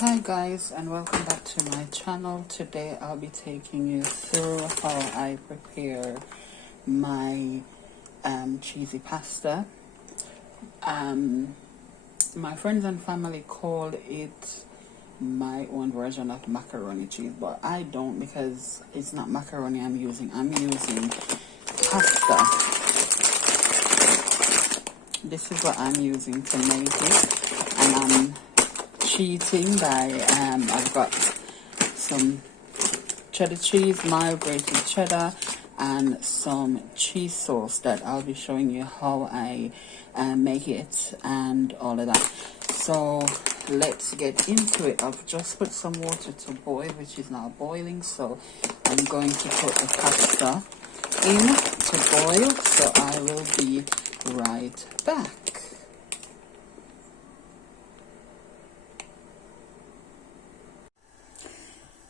Hi guys, and welcome back to my channel. Today I'll be taking you through how I prepare my cheesy pasta. My friends and family called it my own version of macaroni cheese, but I don't, because it's not macaroni I'm using pasta. This is what I'm using to make it, and I'm cheating by I've got some cheddar cheese, mild grated cheddar, and some cheese sauce that I'll be showing you how I make it and all of that. So let's get into it. I've just put some water to boil, which is now boiling, so I'm going to put the pasta in to boil, so I will be right back.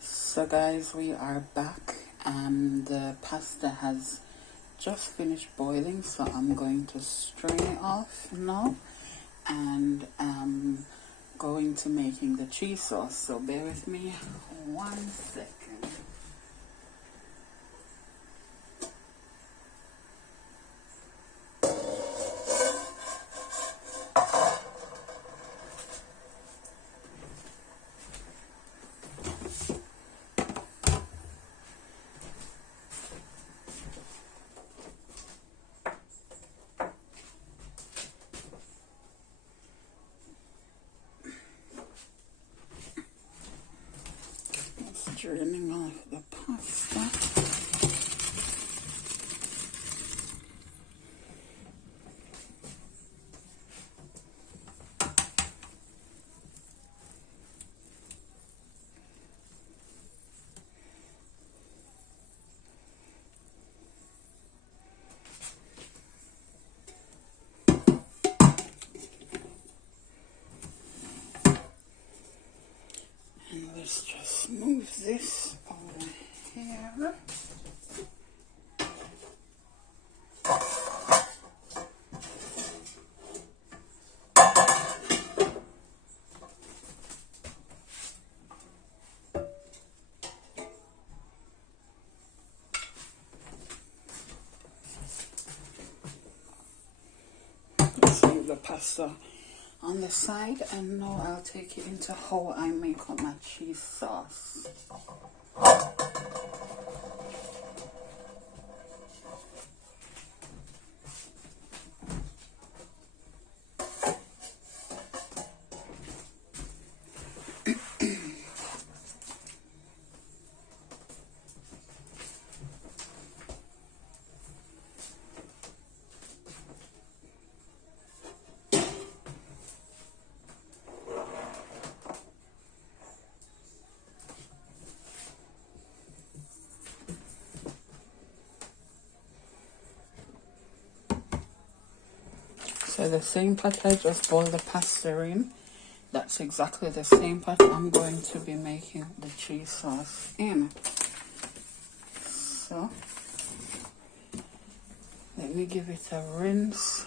So guys, we are back, and the pasta has just finished boiling, so I'm going to strain it off now, and I'm going to making the cheese sauce. So bear with me 1 second. Draining off the pasta. And let's just move this over here. Leave the pasta on the side, and now I'll take it into how I make up my cheese sauce. So the same pot I just boiled the pasta in, that's exactly the same pot I'm going to be making the cheese sauce in. So let me give it a rinse.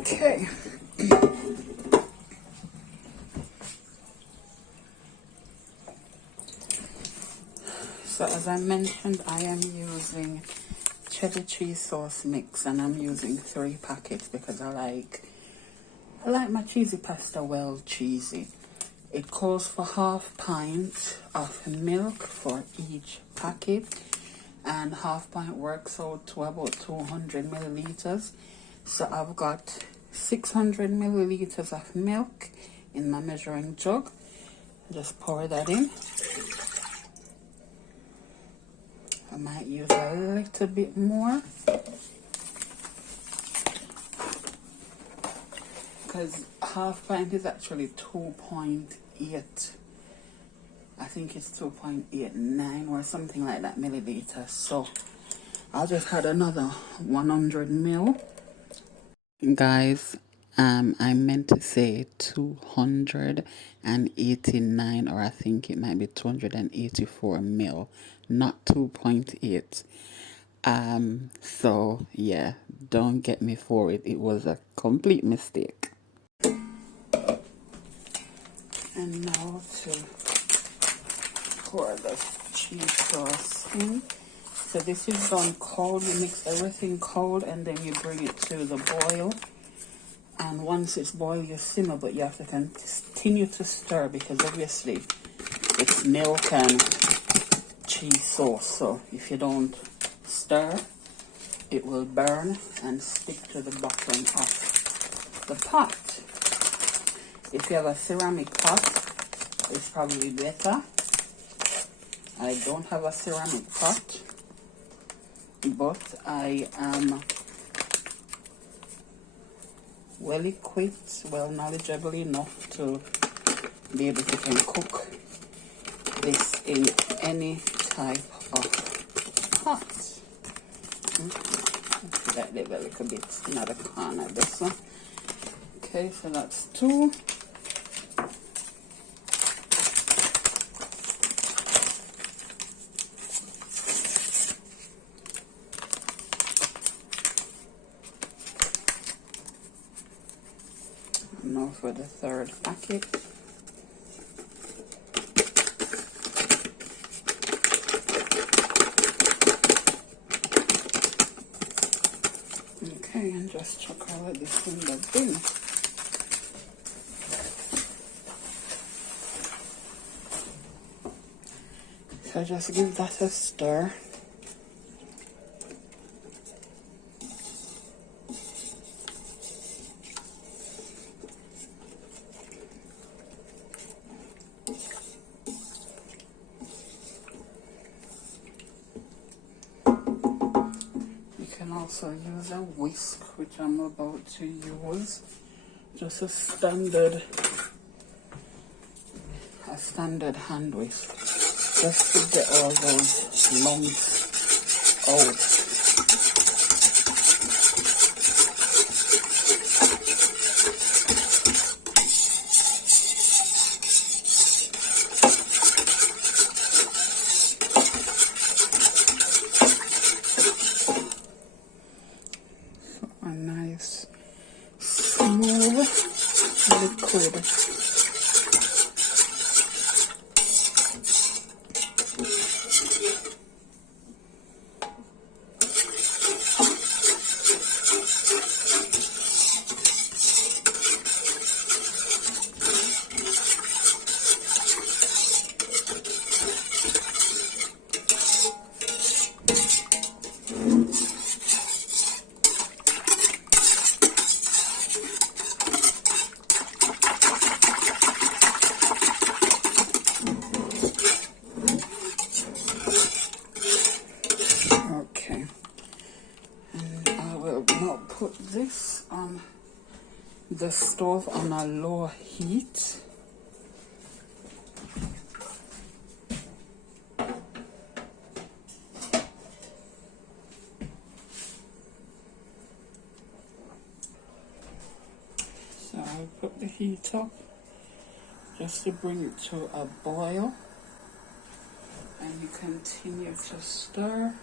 Okay. So as I mentioned, I am using cheddar cheese sauce mix, and I'm using 3 packets because I like my cheesy pasta well cheesy. It calls for ½ pint of milk for each packet, and ½ pint works out to about 200 milliliters. So I've got 600 milliliters of milk in my measuring jug. Just pour that in. I might use a little bit more. because half pint is actually 2.8. I think it's 2.89 or something like that milliliters. So I'll just add another 100 ml. Guys, I meant to say 289, or I think it might be 284 ml, not 2.8. So yeah, don't get me for it. It was a complete mistake. And now to pour the cheese sauce in. So this is done cold. You mix everything cold and then you bring it to the boil. And once it's boiled, you simmer, but you have to continue to stir because obviously it's milk and cheese sauce. So if you don't stir, it will burn and stick to the bottom of the pot. If you have a ceramic pot, it's probably better. I don't have a ceramic pot, but I am well equipped, well knowledgeable enough to be able to cook this in any type of pot. Let's that leave a little bit in the corner of this one. Okay, so that's 2. Now for the 3rd packet. Okay, and just chuck all of this in the bin. So just give that a stir. Also use a whisk, which I'm about to use. Just a standard hand whisk, just to get all those lumps out. A nice smooth liquid. Put this on the stove on a low heat. So I'll put the heat up just to bring it to a boil, and you continue to stir.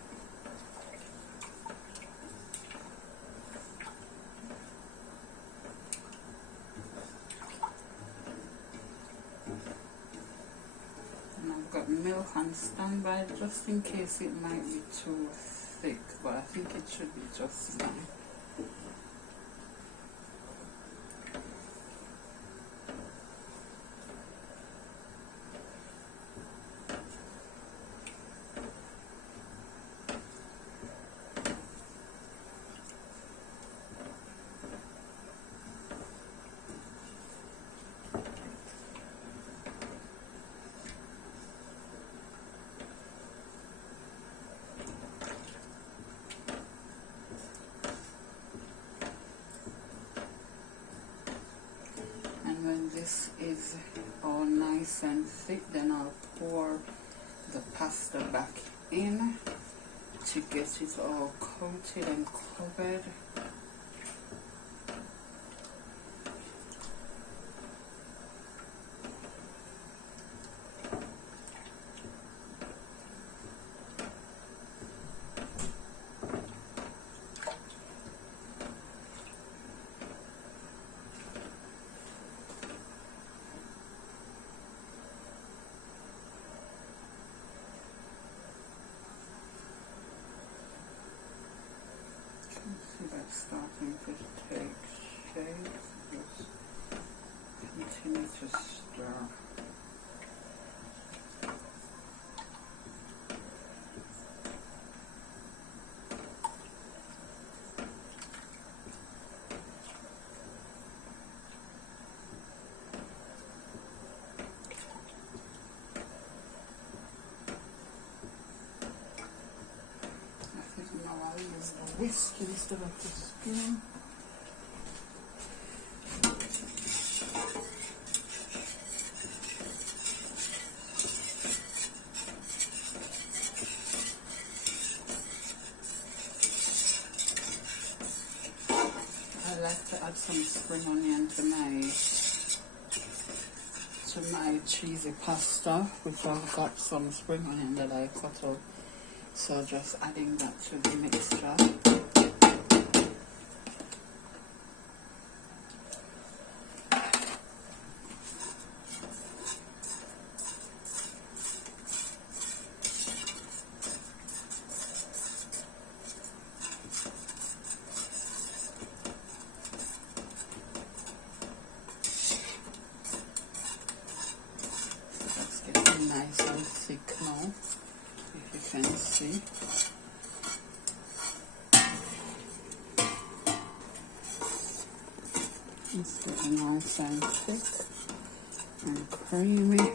Got milk on standby just in case it might be too thick, but I think it should be just fine. all nice and thick. Then I'll pour the pasta back in to get it all coated and covered. See that starting to take shape. Just continue to stir. I think now I'll use the whisk instead of the spoon. I like to add some spring onion to my cheesy pasta, which I've got some spring onion that I cut out. So just adding that to the mixture. That's getting nice and thick now, if you can see. It's getting nice and thick and creamy.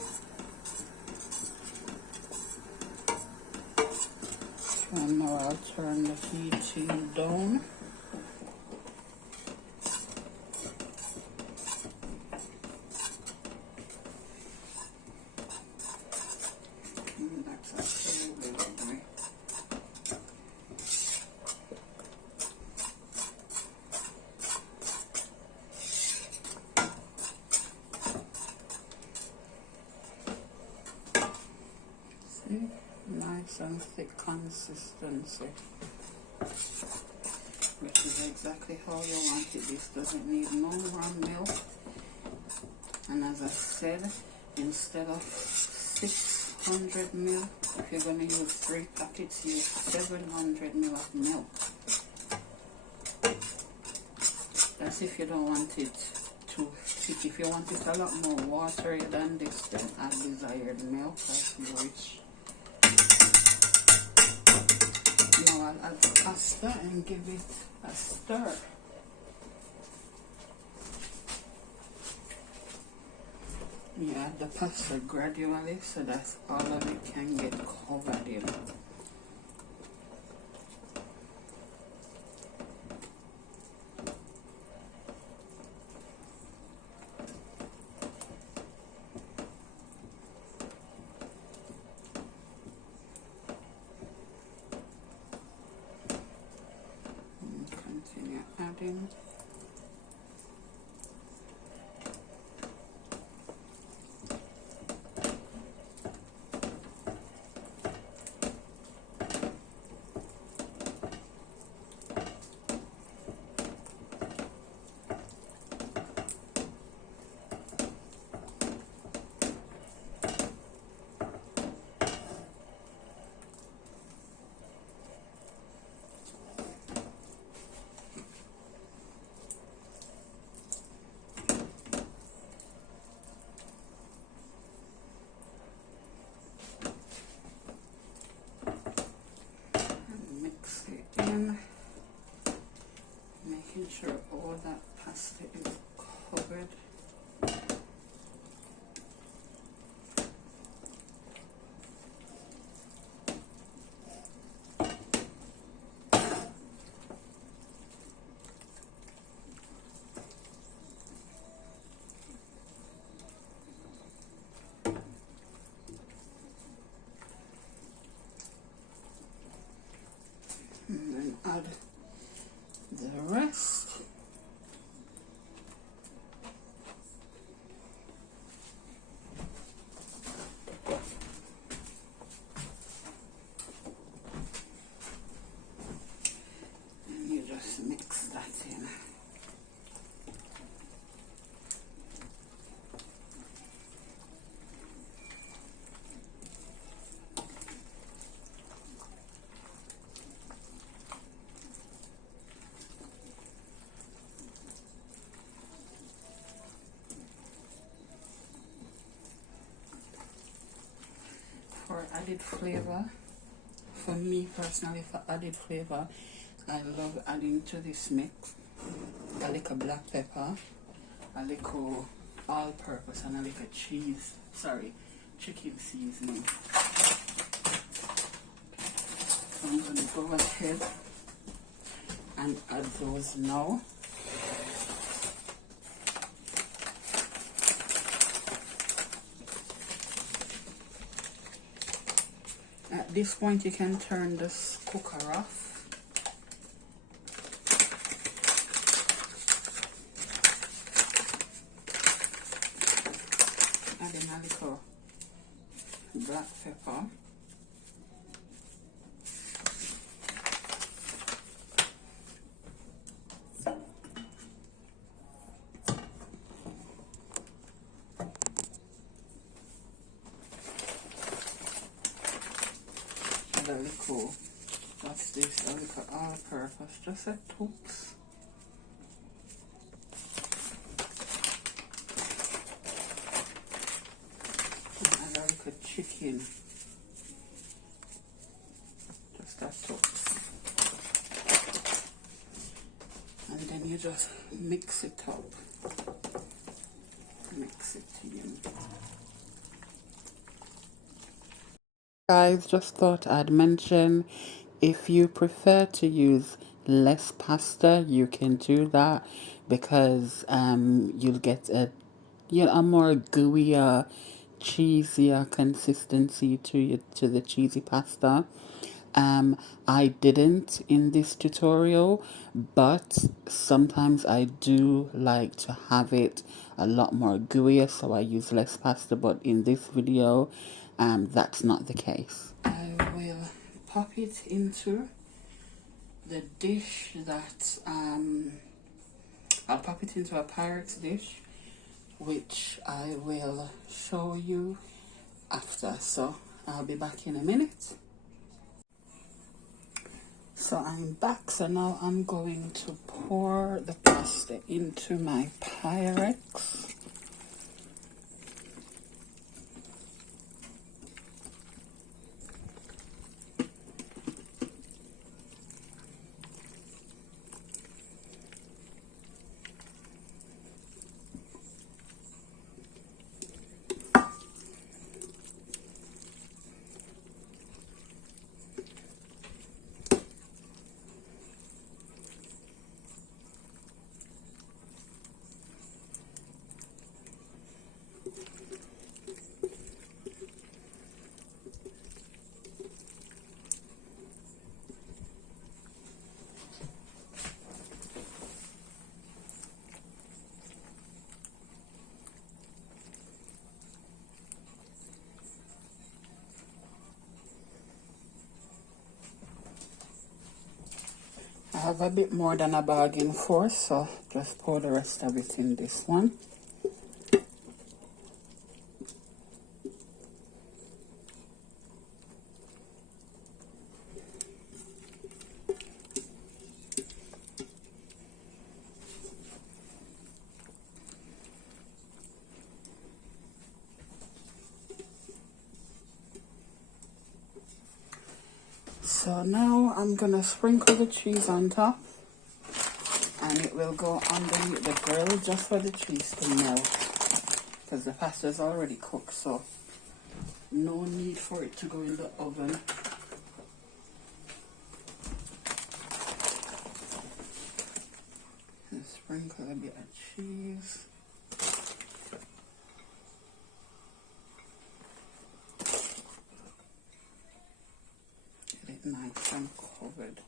And now I'll turn the heat down. And that's absolutely lovely. See? Nice and thick consistency, which is exactly how you want it. This doesn't need no warm milk, and as I said, instead of 600 ml, if you're going to use 3 packets, use 700 ml of milk. That's if you don't want it too thick. If you want it a lot more watery than this, then add desired milk, as you wish. Now I'll add the pasta and give it a stir. You add the pasta gradually so that all of it can get covered in. Continue adding. for added flavor, for me personally, for added flavor, I love adding to this mix a little black pepper, a little all-purpose, and a little chicken seasoning. So I'm going to go ahead and add those now. At this point you can turn this cooker off. Adding a little black pepper. A little, what's this, a little all-purpose, just a toops. And a little chicken, just a toops. And then you just mix it up, mix it in. Guys, just thought I'd mention, if you prefer to use less pasta, you can do that, because you'll get a more gooier, cheesier consistency to the cheesy pasta. I didn't in this tutorial, but sometimes I do like to have it a lot more gooier, so I use less pasta, but in this video that's not the case. I will pop it into the dish that I'll pop it into a Pyrex dish, which I will show you after, so I'll be back in a minute. So I'm back, so now I'm going to pour the pasta into my Pyrex. I have a bit more than a bargain for, so just pour the rest of it in this one. So now I'm gonna sprinkle the cheese on top, and it will go underneath the grill just for the cheese to melt, because the pasta is already cooked, so no need for it to go in the oven. And sprinkle a bit of cheese. Get it nice and covered.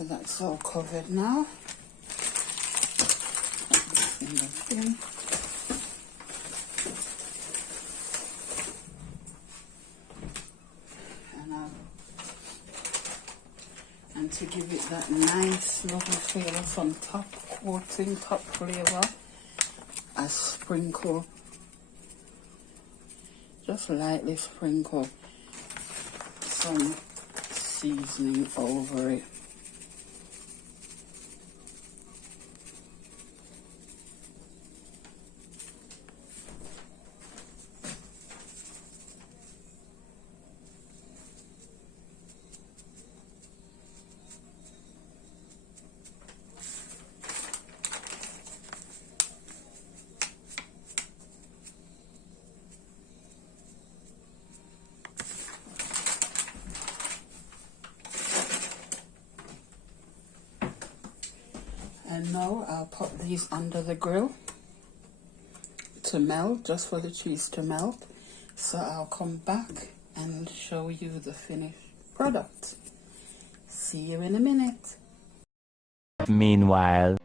So that's all covered now. In the bin. And to give it that nice lovely flavour from top coating, top flavour, I sprinkle, just lightly sprinkle some seasoning over it. And now I'll put these under the grill to melt, just for the cheese to melt. So I'll come back and show you the finished product. See you in a minute. Meanwhile.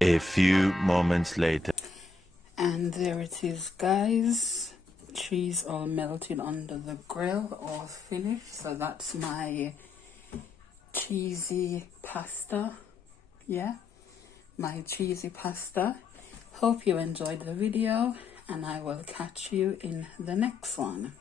A few moments later. And there it is, guys. Cheese all melted under the grill, all finished. So that's my cheesy pasta. Yeah, my cheesy pasta. Hope you enjoyed the video, and I will catch you in the next one.